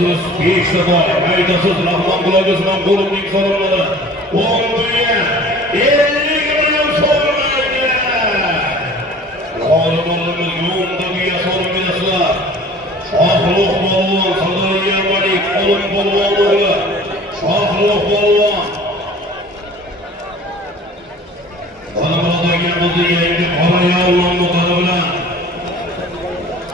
Faydasız 5 defa. Faydasız Rahman Kulagözman Kolum'un sorumları. 10 dünya 50 milyon sorumluydu. Kalımlarımız yoğunda dünya sorumlusu. Şahruh Balvan, Sadariye Malik, Kolum Balvanlığı. Şahruh Balvan. Kanımada gelmedi yenge paraya olan bu tarafına.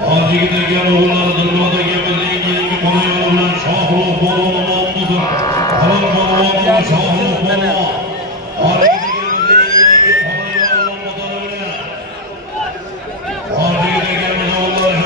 Hacı'da gel oğulları durmada gelmedi yenge paraya olan Şahruh Balvan'ın namludur. Kalan Balvan'ın Şahruh Balvan. Hacı'da gelmedi yenge paraya olan bu tarafına. Hacı'da gelmedi oğulları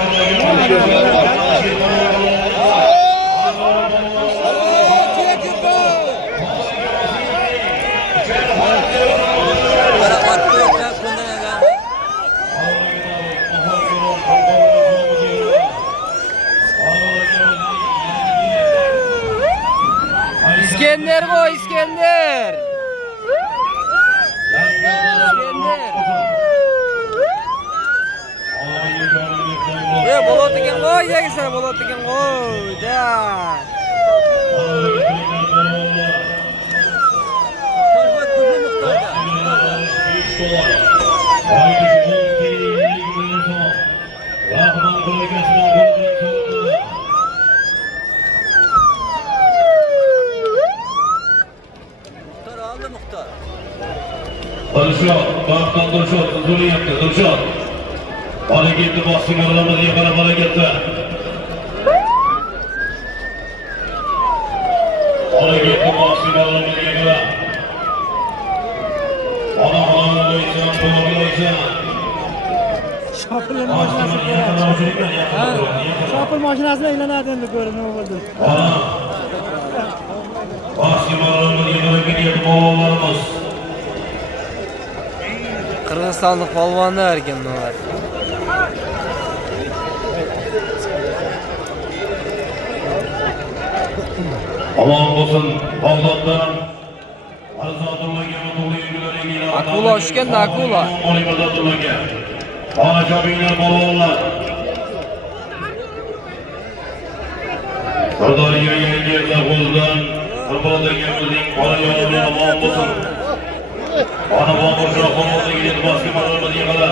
İskender koy İskender. Bolot ekan koy ya sen bolot ekan koy da. Duruşot, Dağıttan Duruşot, huzuru yaptı, Duruşot. Hareketli bastı, yorulamadı, yakalap hareketli. Hareketli bastı, yorulamadı, yakalap. Ana halanı döysen, kulağı döysen. Şapıl maşinasını Şapıl maşinasını eğlenadığını görün ne oldu? Ana. Bastı, yorulamadı, yakalap gidiyor, oğullarımız. Kırgızstanlık balvanlar ekan bunlar. Aman olsun Bağdat'tan Akula hoş geldin Akula. Ana çabıyla balonlar. Sardariye yenge Zakoz'dan Kırbala'da gelmediğin para yolunu aman olsun. Ana Bağdat'ta balonda gidiyordu baskımalarımız yıkadı.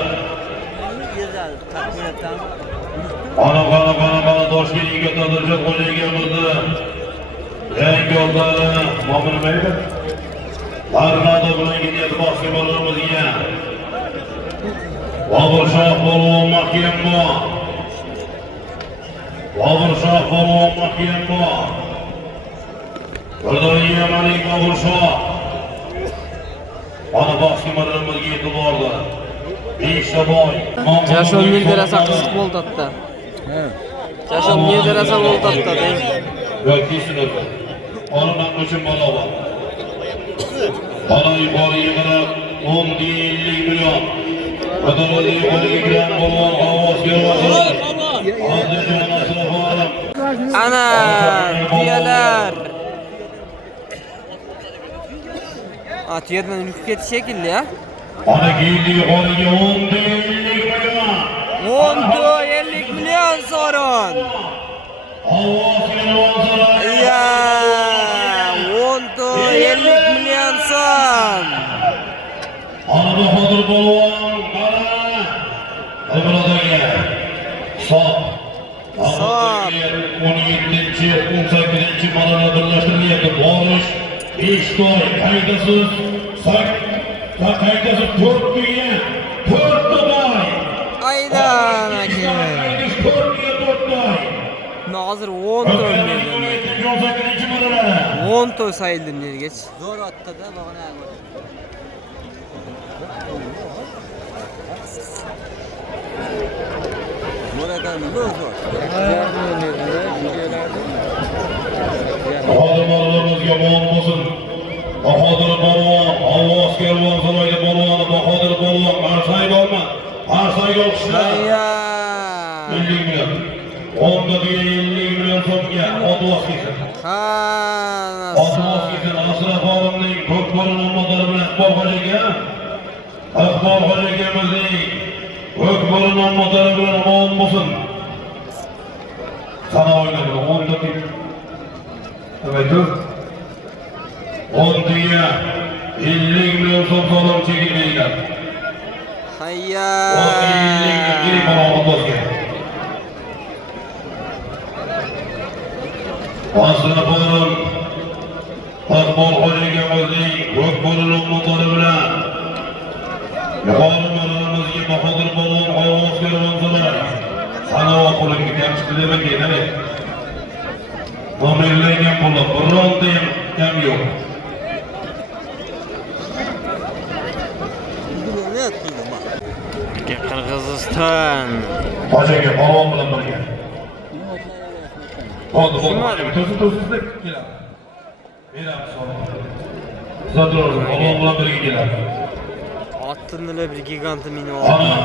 Ana doş bir iyi götürdürecek hocaya gelmedi. Renk yolları Mahmut Bey'dir. Arnada bulan gidiyordu baskımalarımız yine. Babur Şah bolu olmak yem bu. Babur Şah bolu olmak yem bu. Burada Yemalik Babur Şah. Ana baskımalarımız gitti bu arada. İşte boy. Yaşon milderasa kızık boldu hatta. Yaşon milderasa boldu hatta değil mi? Yok kesin öyle. Ondan için bana var. Bana yukarı yıkarak 10 değil 50 milyon. Kadar öyle yukarı giren bolvan havas görmezler. Azıcık anasına bağırım. Ana diyeler. Yerden ülke şekilli ya. Ana geldi yukarıya 10 değil 50 milyon. 10 50 milyon sorun. Havas görmezler. Ya 10 50 milyon son. Ana Bahadır Balvan kara. Öbürada gel. Sap. Sap. 17. 18. malına birleştirildi. Barış. İş koy. Kaydasız. Kaydasız 4 dünya. 4 Dubai. Aydan hakim. Kaydasız 4 dünya 4 Dubai. Hazır 10 ton diyor. 10 ton sayıldı diye geç. Zor attı da bana. Buradan ne zor? Bahadırlarımız yaman olmasın. Bahadır Balvan, Havva Askervan Saraylı Balvan'ı Bahadır Balvan, Arsay olma. Arsay olkuşlar. 50 milyon. Onda diye 50 milyon son gel. Adı vaskisi. Adı vaskisi. Asraf Ağrım'ın Kökbar'ın olmaları bile Akbar Hoca gel. Akbar Hoca gelmezi. Kökbar'ın olmaları bile ama olmasın. Sana oynadı. Onda bir Evet. 10 diye 50 milyon so'm so'm chekilmaydilar. Hayya. 50 milyon yirik balog'ini bosgan. Asrafon Akbar Xo'jaygimizning ko'k bo'lib motori bilan yuqori ma'lumotlarga bahodir bo'lgan ovoz kelganlar. Sanoat qo'liga kamchiqdi demak keyin. Nomerlangan pullar bironta ham yo'q. Qirg'iziston. Hojaga balon bilan birga. Hozir to'sib keladi. Beramiz sonra. Zador balon bilan birga keladi. Ottinlar bir giganti meni Ana.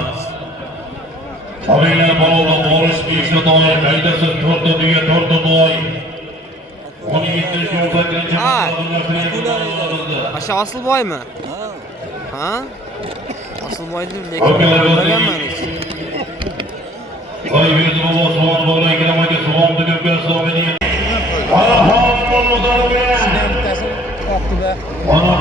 Habiylar balonla borish deyishni doir haydasiz to'rtta deya to'rtta doy. 17-18 Aşağı Asılboymi? Ha? Asılboy deb lekin Habiylar bilmaganman hech. Ay verdi baba soğan bağlayın kilometre soğan döküp gel soğanı. Aha balonlar be. Ana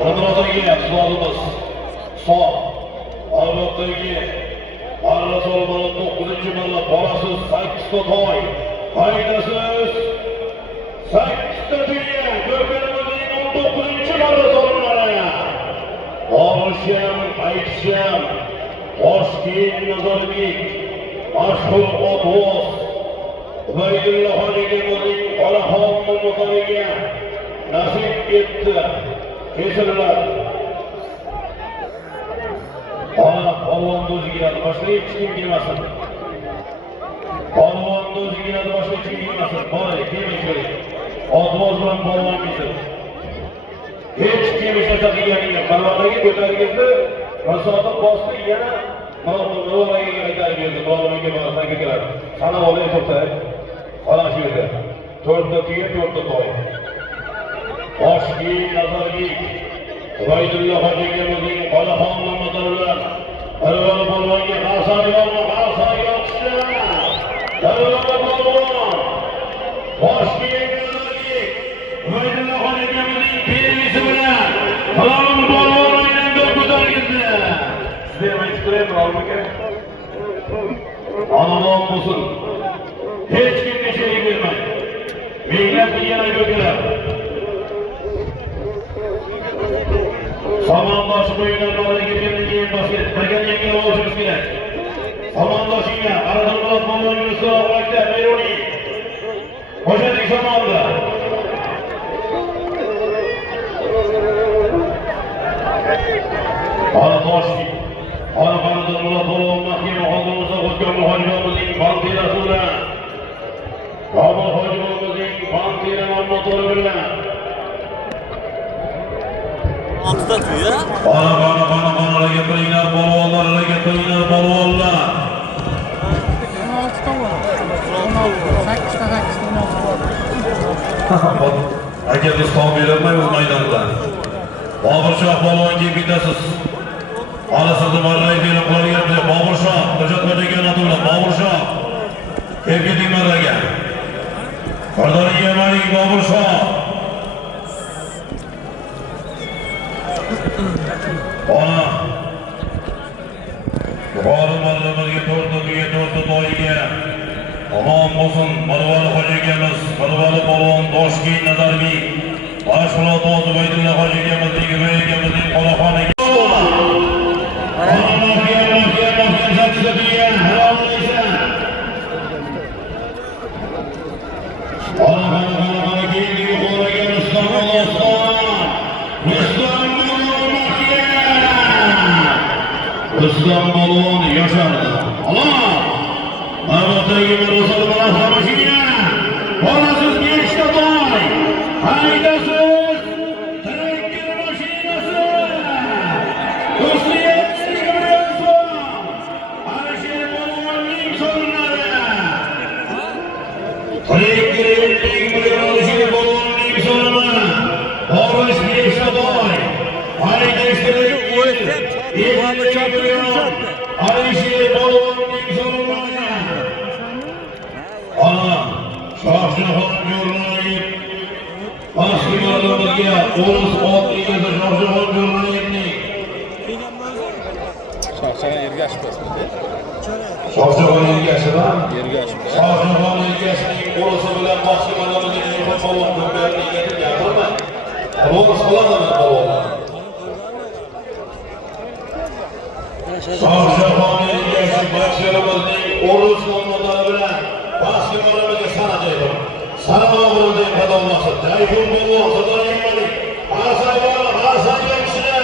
Onlardaki sualımız son. Avruttaki Arras olmanın 9. malla parasız 8 toy. Faydasız 8 dünya. Göklerimizin 19. malla sorunlara. Ağrışım, aytışım, Toshkent Nazarbek, Mashhur Otvoz, Ubaydullo Xo'jayevning Qolaxon motoriga nasib etdi. Kesillar. Polvon do'zi keladi, boshqa hech kim kelmasin. Polvon do'zi keladi, boshqa hech kim kelmasin. Boray, kelmaychilik. Otvoz bilan polvon kelsin. Hech kim ishlasa qilganing yo'q. Balog'dagi ko'taringizni masofa bosdi yana Navoiyga qaytarib berdi. Navoiyga borsangiz keladi. Sanab olay to'xtay. Ana shu yerda. 4 ta tuya, 4 ta to'y. Toshkent Nazarbek, Ubaydullo Xo'jayevning Qolaxon motorlar. Avval polvonga qasamiylarni qasamga o'qishlar. Avval polvon. Toshkent Nazarbek, Ubaydullo Xo'jayevning belgisi bilan Qalon polvon o'ynab ko'targizdi. Sizlar aytib turaymi Almaka? Onadan bo'lsin. Hech kimga shay bermang. Mehnat qilgan ko'kalar. Samandosh bo'yinlarga kelgan basket, bagan yangi olishimiz kerak. Samandoshingga Aradorlar polvonga so'raydi, Meroni. Xo'jalik zamonda. Toshkent. Aradorlar polvon mahkama hozirda o'tgan muhojirlarning bandirasi bilan. Qabul hojimimizning bandira motori bilan. Bana getirinler balonlar, getirinler balonlar. 16 tane. 8 tane. Herkes tam verilmiyor meydanda. Babırşah balon gibi bitesiz. Anasını varlayı diyelim kolay geldi. Babırşah, Recep Kocagen adıyla Babırşah. Hep gidinler gel. Kardan Yemen'in Babırşah. Ona yuqori mallarga to'rtta to'yiga omon bo'lsin. Marvali Xo'jaygimiz, Marvali polvon Toshkent Nazarbek, Mashhur Ubaydullo Xo'jaygimizning Ubaydimizning Qolaxoniga Rustam balon yaşardı. Allah! Arvatı gibi Rusal bana savaşıya. Parasız geçti doy. Haydasız Shohjahon Jo'rayev Toshkentdagi O'rus ot egasi Shohjahon Jo'rayevning Shohjahon Ergashevmi? Shohjahon Ergashev. Ergashev. Shohjahon Ergashevning o'risi bilan Toshkentdagi polvon ko'plarni gapirma. O'rus bilan polvon. Shohjahon Ergashev bokschilarimizning o'rus nomlari bilan Toshkentdagi sanajaydi. Sanamog'ida qadamlasa, Tayfun polvon Sirdaryolik. Hasan kishida.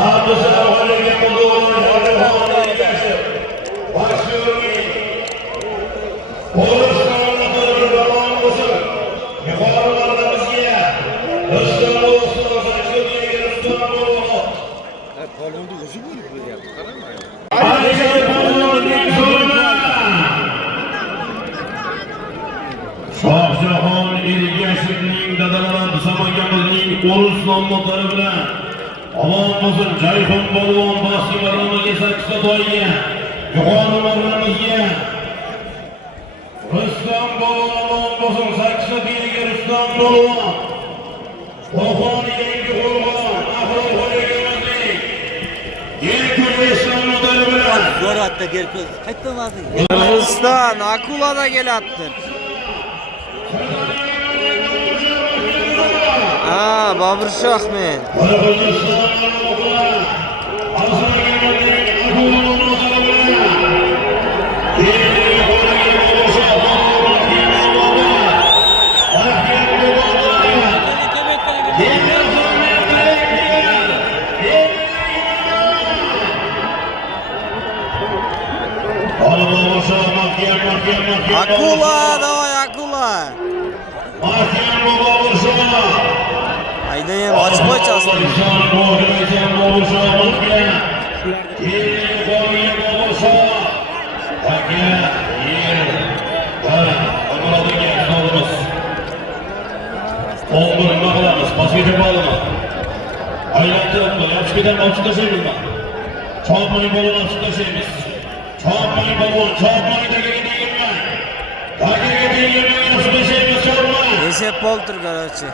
Abdusa Xoliga polvon Shohjahon Ergashev. Bokschilarimiz o'rus nomlari bilan bo'lsin. Yuqorilarimizga Rustam O'ston Zakiriyga Rustam polvon. Polvonni o'zi bo'lib beryapti. Qarang. Shohjahon Ergashevning dadalari Samarqandning o'rus nomlari bilan omon bo'lsin. Jayxon polvon Toshkentdagi 8 ta to'yga yuqorilarimizga Rustam polvon omon bo'lsin. 8 ta to'yga Rustam polvon. Qo'qon yangi polvon Ahron Xo'jayev Yerko'z nomlari bilan Zo'ratda Gerko'z. Qaytmasin. Qirg'iziston Akulada kelyapti. Bobur Shohmet. Akula, давай Akula. Haydayam ochib qo'ychasizmi? Esep bo'ldir, короче.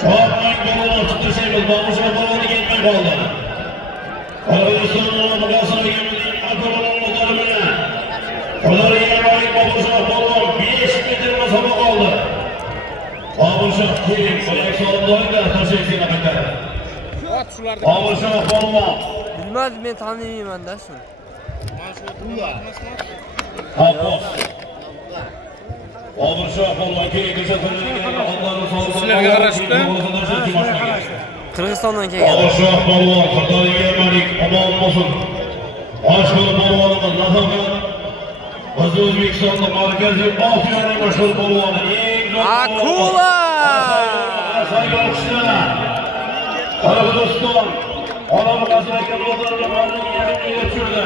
Çağatmayın balonu tutuyorsunuz, babuşa balonu gelmeye kaldı. Kırgızistan'ın Galatasaray geminin Akula'nın muhtarımına. Kadar yemeğin babuşa balonu 5 metre masama kaldı. Babuşa kelim, ayak sağlamlarıyla taşı eksine bekler. Babuşa balonu. Bilmez, men tanıymayman da şunu. Abbas. Babuşa balonu kelim, kısa Sizlarga qarashibdi. Qirg'izistondan kelgan. Babuşa balonu, Sirdaryo yemelik, omon bo'lsin. Mashhur polvonimiz nafaqat biz O'zbekistonda markaziy Osiyoning mashhur polvoni Akula! Qirg'iziston Olam qasraga motorga marning yerga tushirdi.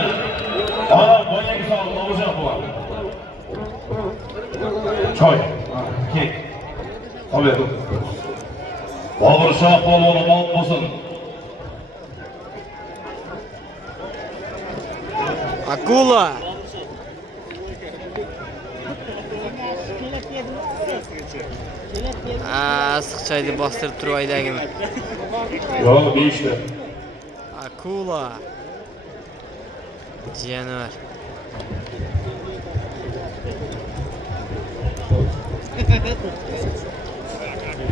Ana boyagi sog' babuşa polvon. Choy. Kek. Qo'yadi. Bobur Shoh polvon omon bo'lsin. Akula. Issiq deb bostirib turib aydagimi? Yo'q, beshta. Akula. Jiyani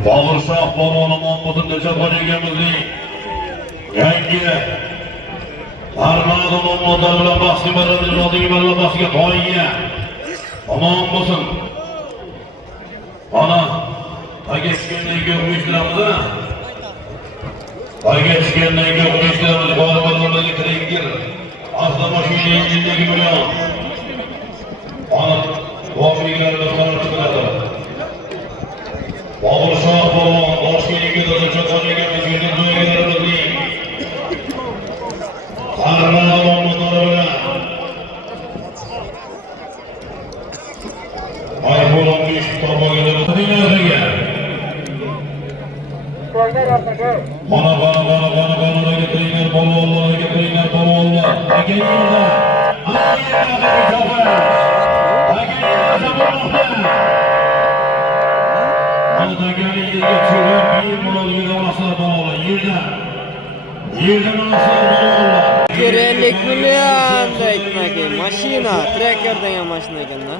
Bobur Shoh polvon omon bo'lsin. Nechaxon egamizning yangi Armado nomlari bilan bahsga boradi. Jinotiga bilan bahsga to'yga omon bo'lsin. Ana agashgandan ko'rishlarimiz. Agashgandan ko'rishlarimiz bor-borlarga kirgir. Avtomashina yengilligi bilan ana voqealarni qaror qiladi. Bobur Shoh polvon Toshkentga Nechaxon egamizning to'ylarimizning Armado nomlari bilan iPhone 15 to'g'riga Mana, Aldagan yerga tushirib, bir bo'ladigan masala bor. Yerdan masala bor. 150 million aytmaki. Mashina, trekker degan mashina ekanda.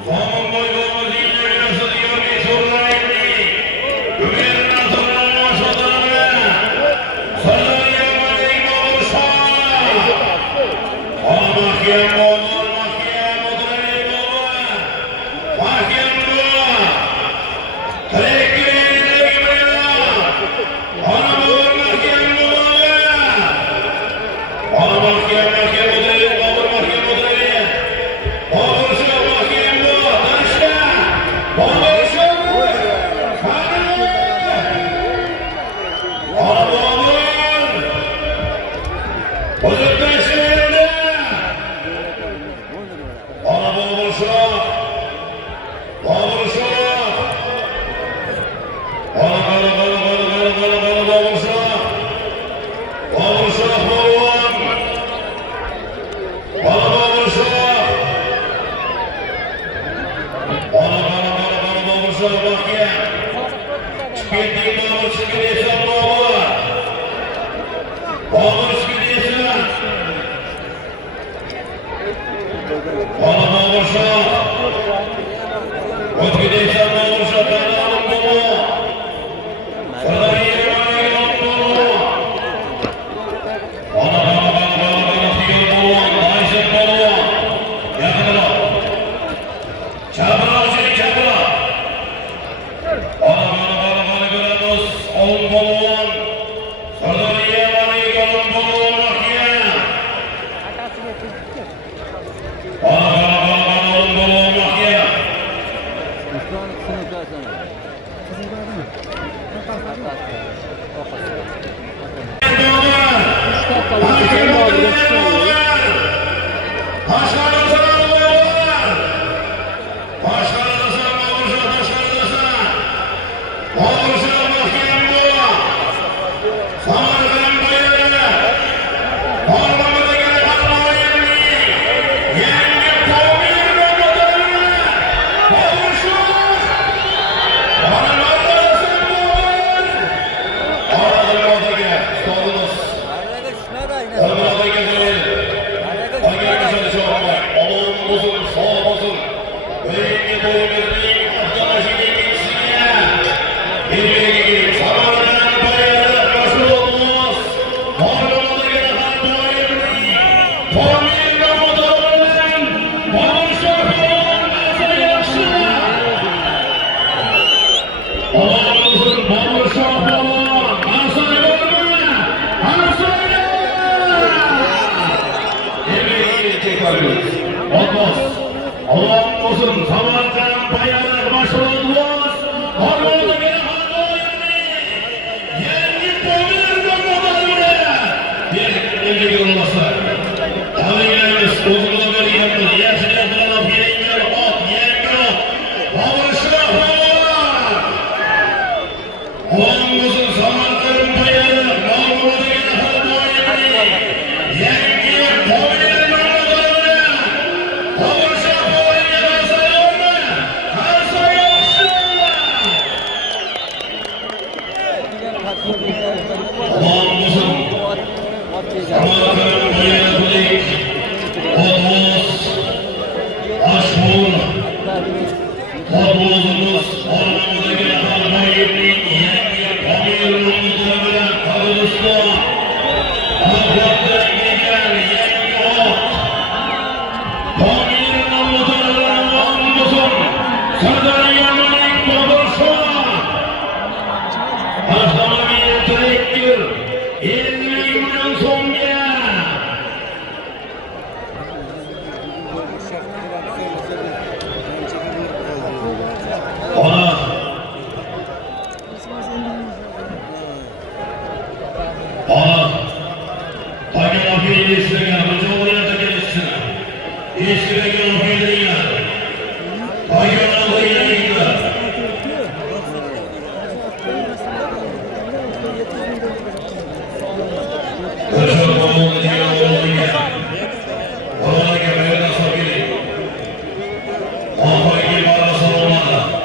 Oxirgi marosima bo'ladi.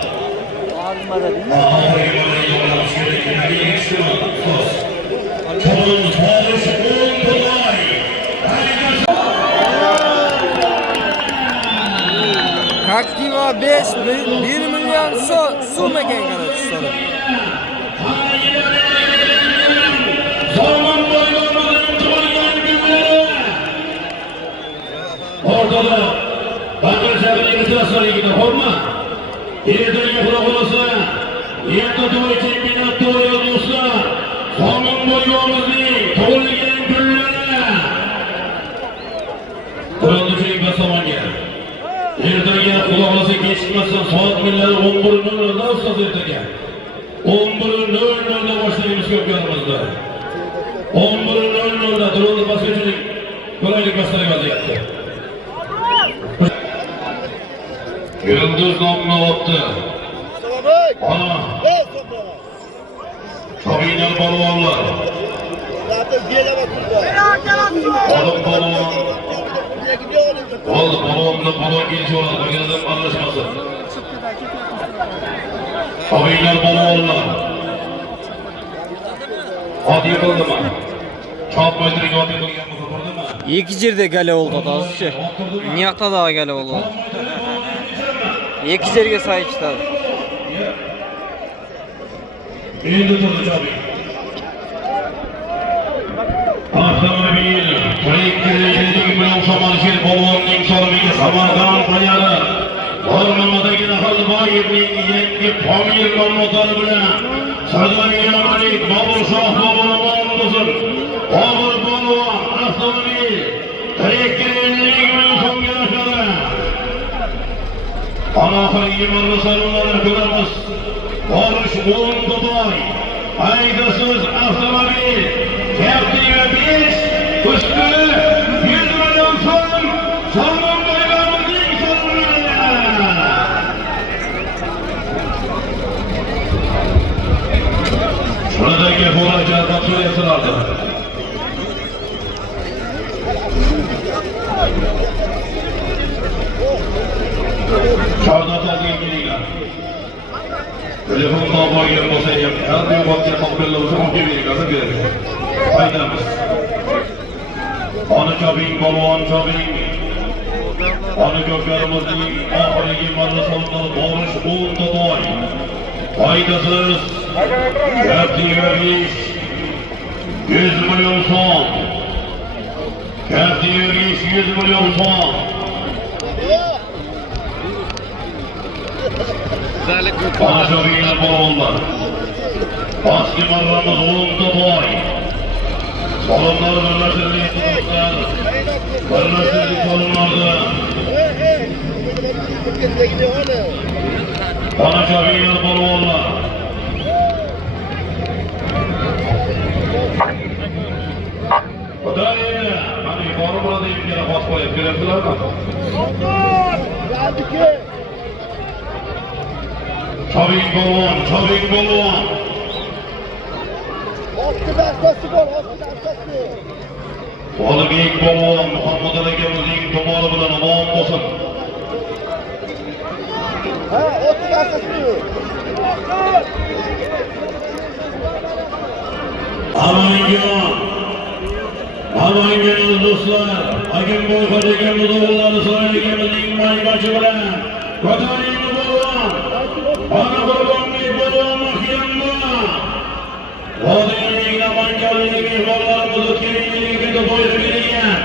Aktiva 5 1 milyon so'm ekan qarashlar. Zaman boylarımızın toygan günleri. Ortada bakır şehri itirazları gidip olma. Yerden kulak olası. Yerden toy çempiyonat toy olursa. Zaman boylarımızın toygan günleri. Kurallı şeyin basaman gel. Yerden gel kulak olası geçmezsen saat milleri 11'in ustası yerden gel. 11:00'da başlayımız köpyanımızda. 11:00'da drone'da basketçilik kolaylık başlayı vaziyette. Yıldız namına attı. Ana. Çabinler balvanlar. Adım balvan. Oldu balvanla balvan gelişiyorlar. Makineden anlaşması. Çabinler balvanlar. Hadi yapıldı mı? Çapmaydık hadi yapıldı mı? Екі жерде гәле болды тазы. Мияқта да гәле болды. Екі жерге сайыштады. Eğildi durdu Çabi. Ahtamını bir Kayıkkırı eğildiği gibi uçaman şer bolvanın sarımıyla Samarkan kayarı. Varmamadaki nahal bayirliğin yengi Pamir mamnotarı bile. Serdar Yamalik, Babur Şah Babur Mamdus'un. Babur Bolvan, ahtamını bir Kayıkkırı eğildiği gibi son gelişleri. Anahtarı imanlı sarıları görürüz. Barış Oğun Dubay, Aygısız Avtomobil, Kefti ve Biş, Fıskı, 100 milyon son, Salman Bayramı'nın sonuna. Şuradaki Horaca kapsül yatırardı. Çağdat aldı ilgililer. Telefonda bayır masaya her bir vakti haberle uzun gibi gazı verir. Faydamız. Anı Çabin, Balvan Çabin. Anı göklerimizin ahireki marlı salındalı Barış Oğun Dubay. Faydasız. Kefti ve Biş. 100 milyon son. Kefti ve Biş 100 milyon son. Bana şöbeyler balonlar. Baskı marramız Oğun Dubay. Balonlar birleştirdiği tutuklar. Birleştirdiği balonlarda. Bana şöbeyler balonlar. Hıdayı. Hani doğru burada bir kere bas koyup görebilirler mi? Çabin Balvan, Çabin Balvan. Oğlum ilk Balvan, Muhammed Ali'nin tomarı bilen aman basın. Aman gönül dostlar, hakim boyka dikemiz oğulları sırayla dikemizin maygaçı bilen. Katarina Balvan, ana kurban bir Balvan mahkemde. Vadinin mangalini mihvarlarımızı kiminliği kötü boyut bilingen.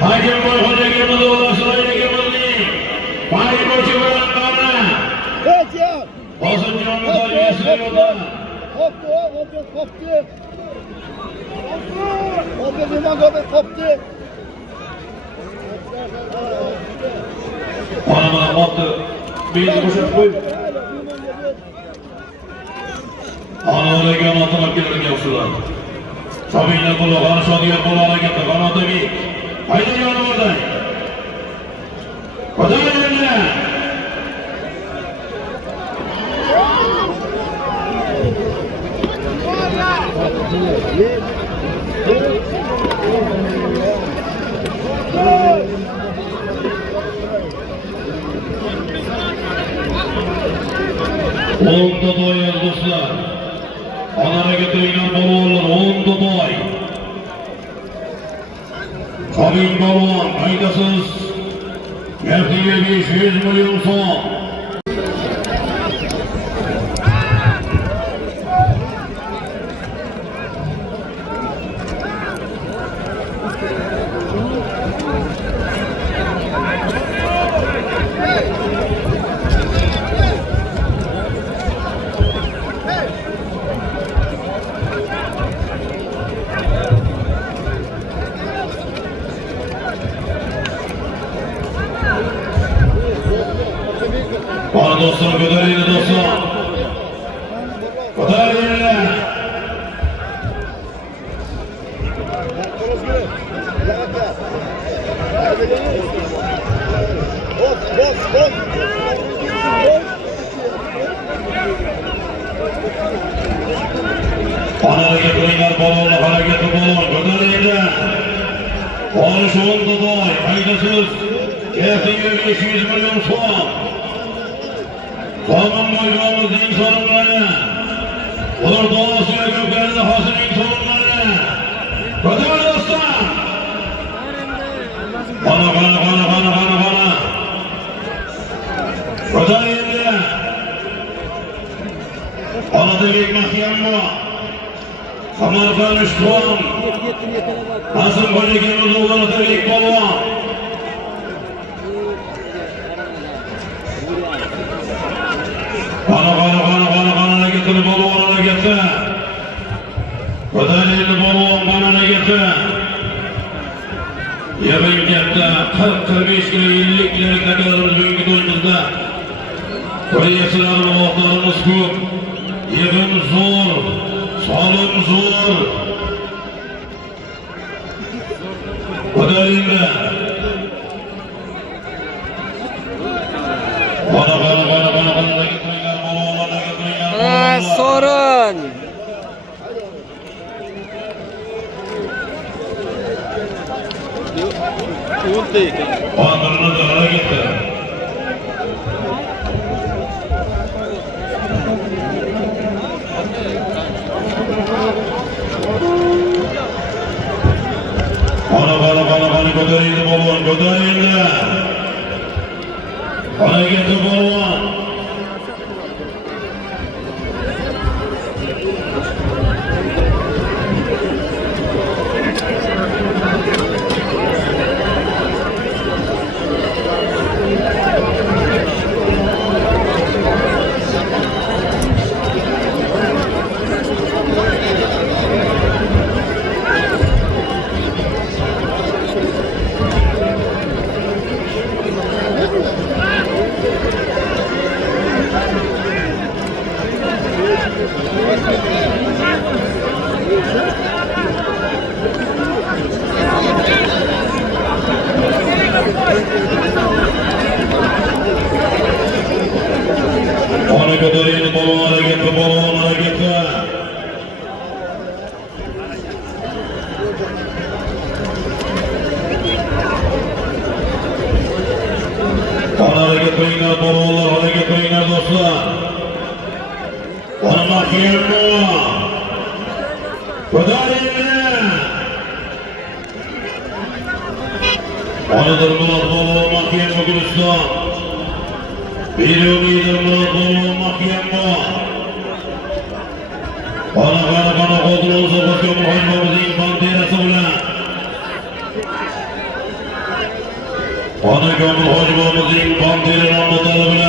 Hakim boyka dikemiz oğulları sırayla dikemizin maygaçı bilen bana. Basıncının terbiyesi yolda. Koptu. Bana attı. Beni boşalt koy. Ana oraya anlatmak gelir yavşular. Çabinler bulu, kanı şadiyar bulu harekette, kanatı bir. Haydi yanım oradan. Hadi önüne. Oğun Dubay dostlar. Ana hareketi inen balonlar Oğun Dubay. Çabin Balvan, faydasız. Gerçeğe 500 milyon son. Bana dostum götüreydi dostum. Götüreydi. Bana götüreyler balonla hareketi balon götüreydi. Konuşuğun doday faydasız. Gerçeğe 500 milyon son. Zaman boylamamız insanları, orada olasıya göklerde hasır insanları. Götür dostum. Bana. Götür yedi. Bana da gekmek yanma. Samarkan Üstüvan. Nasıl böyle gemimiz oğlanı da gek balvan. Bana getir balığına getir. Ödeliğini balığına getir. Yemin getir. 40-45 kilo 50 kilolik takılarımız büyük oyunumuzda. Buraya silahlı vaktlarımız çok. Yemin zor. Sağlığım zor. Ödeliğini. Bana Sorun. Bandırını da hareketler. Bana götüreydi balon, götüreydi. Hareketi balon. Bana götüreydi balon hareketi. Bana hareket oynar balonlar, hareket oynar dostlar. Bana mahkeme bu. Götüreydi. Banadır Murat balon mahkeme Gülistan. Bir umidir Murat balon mahkeme. Bana kodruğunuza bakıyor muhabbemizin banderası bile. Bana gömül hocamızın banderi anlatılı bile.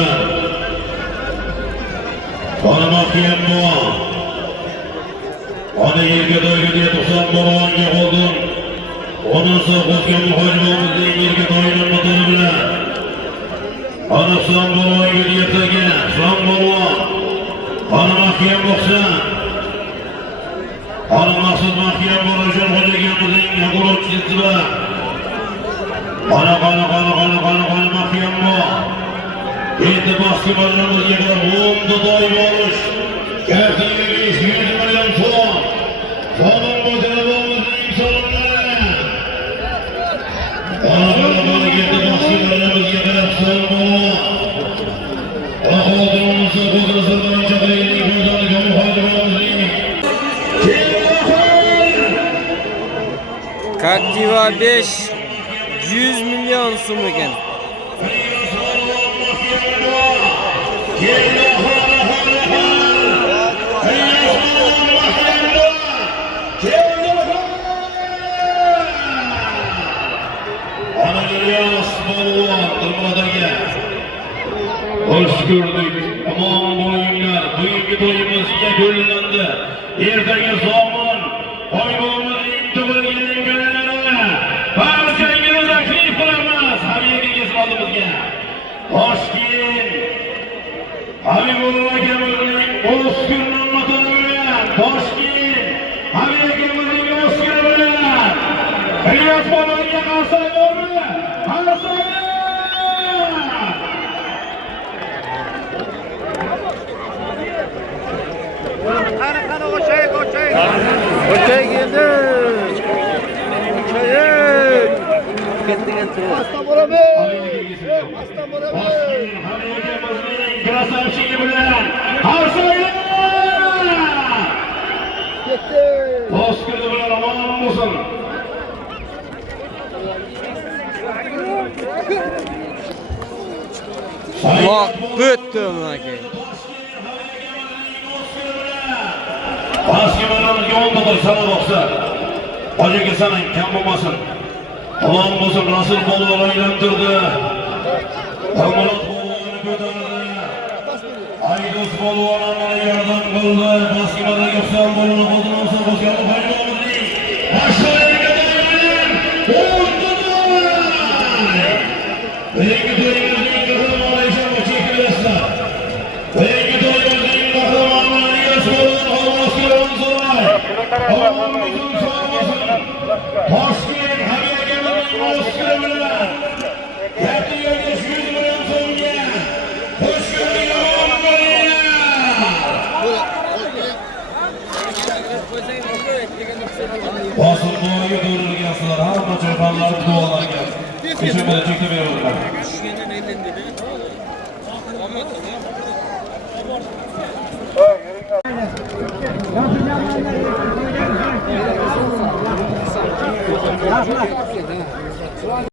Bana mahkeme. Bana yerge dövgü diye 90 balon yapıldın. Onun sağlık gömül hocamızın yerge dövgü anlatılı bile. Ana Sambola gidiyorsa Sambola. Ana mahkeme baksa. Ana nasıl mahkeme barajın hoca gelmezin yakılır çizdiler. Ana mahkeme bu. Gitti baskı barajımız yıkılır. Bulundu dayı barış. Gerçeğe 500 milyon son. Sonun bu telefonumuzun insanları. Ana gitti baskı barajımız yıkılır. Sambola. Akıldığımızı kudrısından çakayını gözanı gömü hacımızı. Kaktiva 5 100 milyon so'm ekan. Hoş gördük. Aman boyunlar. Bugünkü toyumuzga gönlündü. Ertagi zaman oyboğumuz intibir gelin gönüllere. Barchangizni taklif qilamiz. Habibiga oldimizga. Toshkent Habibullo akamizning o'skur nomotini bilan Toshkent Habib akamizning o'skuri bilan Ilyos boboga qarshi o'rni. Qani o'shay O'chay keldi. O'chay. Ketdi. Aslan bo'laman. Aslan bo'laman. Krasavchigi bilan Harsaylar! Ketdi. Toshkent bilan omon bo'lsin. Loq bitdi aka. Basketbolimizni 10 to'g'ri sana boqsa, qo'liga sanang kam bo'lmasin. Omon bo'lsin, Rasul polvon aylantirdi. Almolot polvonni ko'tardi. Aydos polvon yordam qildi. Basketboldagi Husan polvonni qo'ldan bosganlar Haydovimizning boshlarga do'ygan. Bugungi to'yimizning qahramoni esa chekilasa. Bugungi to'yimizning qahramoni Ilyos polvon Toshkent Habib akamizning o'skuri bilan katta yo'lda 100 million so'mga qo'shgan yomon bosim bo'yiga to'rilgansizlar, hamma cho'ponlar duolarga keshamada chekta beryaptilar. Yaxshi.